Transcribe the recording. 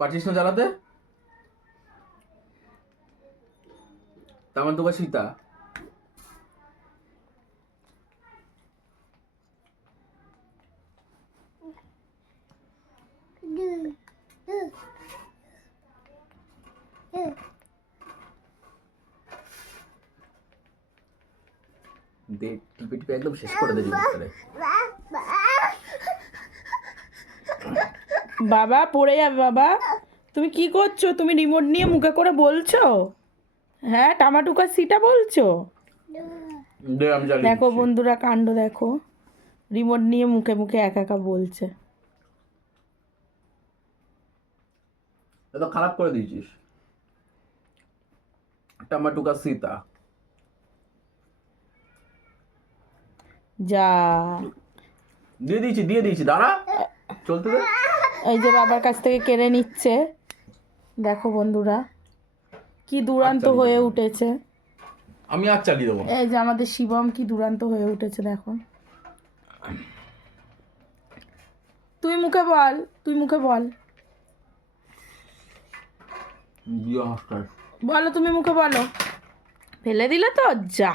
পারছিস না চালাতে? তামান তোকা সীতা। দে টিপে টিপে একদম শেষ করে দে জীবনটারে। বাবা পড়ে যাবে বাবা। তুমি কি করছো? তুমি রিমোট নিয়ে মুখে করে বলছো? হ্যাঁ, টামাটুকা সিটা বলছো? দে আমি চালিয়ে দেখো দিচ্ছি। বন্ধুরা কাণ্ড দেখো, রিমোট নিয়ে মুখে মুখে একা একা বলছে। এটা খারাপ করে দিয়েছিস। টমাটুকা সীতা। যা, দিয়ে দিয়েছি দাঁড়া, চলতে দে। এই যে বাবার কাছ থেকে কেড়ে নিচ্ছে। দেখো বন্ধুরা কি দুরন্ত আচ্ছা, হয়ে নিলাম। উঠেছে। আমি আর চালিয়ে দেবো না। এই যে আমাদের শিবম কি দুরন্ত হয়ে উঠেছে দেখো। তুই মুখে বল, তুই মুখে বল, দিয়ে হাসটাস। বলো তুমি মুখে বলো। ফেলে দিলে তো, যা।